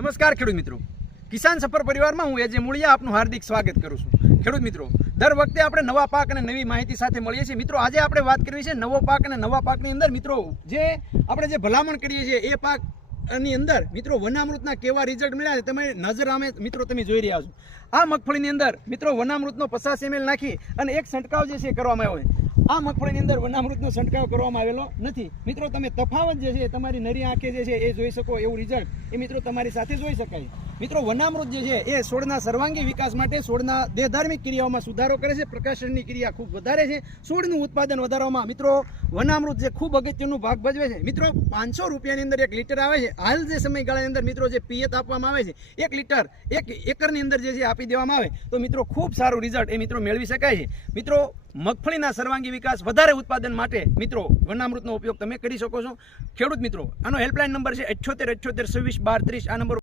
નમસ્કાર ખેડૂત મિત્રો, કિસાન સફર પરિવારમાં હું એજે મૂળિયા આપનું હાર્દિક સ્વાગત કરું છું। ખેડૂત મિત્રો, દર વખતે આપણે નવા પાક અને નવી માહિતી સાથે મળીએ છીએ। મિત્રો, આજે આપણે વાત કરવી છે નવો પાક અને નવા પાકની અંદર મિત્રો જે આપણે ભલામણ કરીએ છીએ એ પાકની અંદર મિત્રો વનામૃતના કેવા રિઝલ્ટ મળ્યા છે તમે નજર આમે મિત્રો તમે જોઈ રહ્યા છો। આ મગફળીની અંદર મિત્રો વનામૃતનો 50 ml નાખી અને એક છંટકાવ જે છે કરવામાં આવ્યો છે। આ મગફળીની અંદર વનામૃતનો છંટકાવ કરવામાં આવેલો નથી। મિત્રો, તમે તફાવત જે છે તમારી નરી આંખે જે છે એ જોઈ શકો એવું રિઝલ્ટ એ મિત્રો તમારી સાથે જોઈ શકાય। મિત્રો, વનામૃત જે છે એ છોડના સર્વાંગી વિકાસ માટે છોડના દેહધાર્મિક ક્રિયાઓમાં સુધારો કરે છે, પ્રકાશનની ક્રિયા ખૂબ વધારે છે, છોડનું ઉત્પાદન વધારવામાં મિત્રો વનામૃત જે ખૂબ અગત્યનો ભાગ ભજવે છે। મિત્રો, 500 રૂપિયાની અંદર 1 લીટર આવે છે। હાલ જે સમયગાળાની અંદર મિત્રો જે પિયત આપવામાં આવે છે 1 લીટર 1 એકરની અંદર જે છે આપી દેવામાં આવે તો મિત્રો ખૂબ સારું રિઝલ્ટ એ મિત્રો મેળવી શકાય છે। મિત્રો, મગફળીના સર્વાંગી વિકાસ વધારે ઉત્પાદન માટે મિત્રો વનામૃતનો ઉપયોગ તમે કરી શકો છો। ખેડૂત મિત્રો, આનો હેલ્પલાઇન નંબર છે 78 78 26 12 30। આ નંબર